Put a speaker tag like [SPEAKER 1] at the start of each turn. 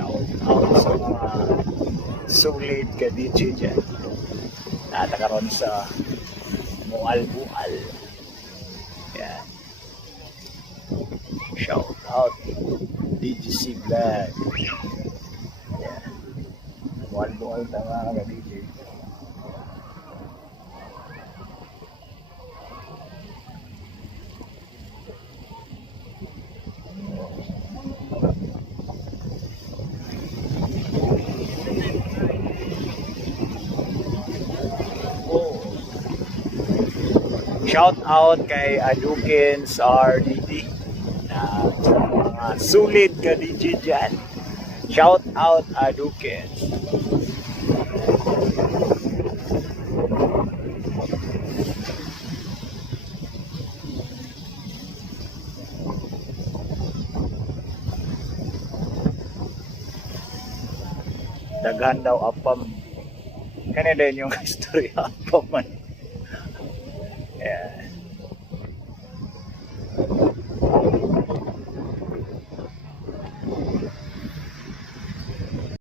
[SPEAKER 1] out sa mga solid ka DJ dyan. Natakaroon sa Mual-Mual. Yan. Shout out DGC Vlog. Yan. Mual-Mual na mga ka DJ. Shout out kay Adukins RDD na mga sulit ka DJ dyan. Shout out Adukins. Daghan daw apam. Kanya din yung istorya apam man.